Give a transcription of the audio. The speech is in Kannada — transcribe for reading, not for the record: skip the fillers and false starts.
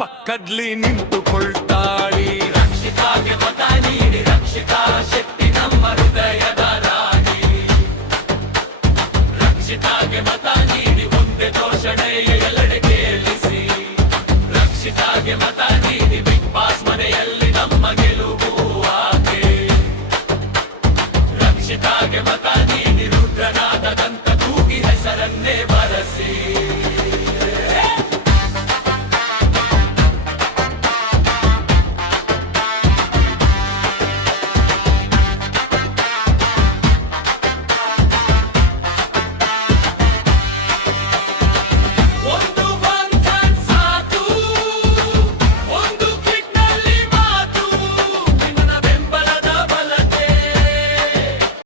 ಪಕ್ಕದ್ಲಿ ನಿಂತುಕೊಳ್ತಾಳಿ. ರಕ್ಷಿತಾಗೆ ಮತ ನೀಡಿ, ರಕ್ಷಿತಾ ಶಕ್ತಿ ನಮ್ಮ ಹೃದಯದ ರಾಣಿ. ರಕ್ಷಿತಾಗೆ ಮತ ನೀಡಿ, ಒಂದೇ ಘೋಷಣೆಯ ಎಲ್ಲೆಡೆ ಕೇಳಿಸಿ. ರಕ್ಷಿತಾಗೆ ಮತ ನೀಡಿ.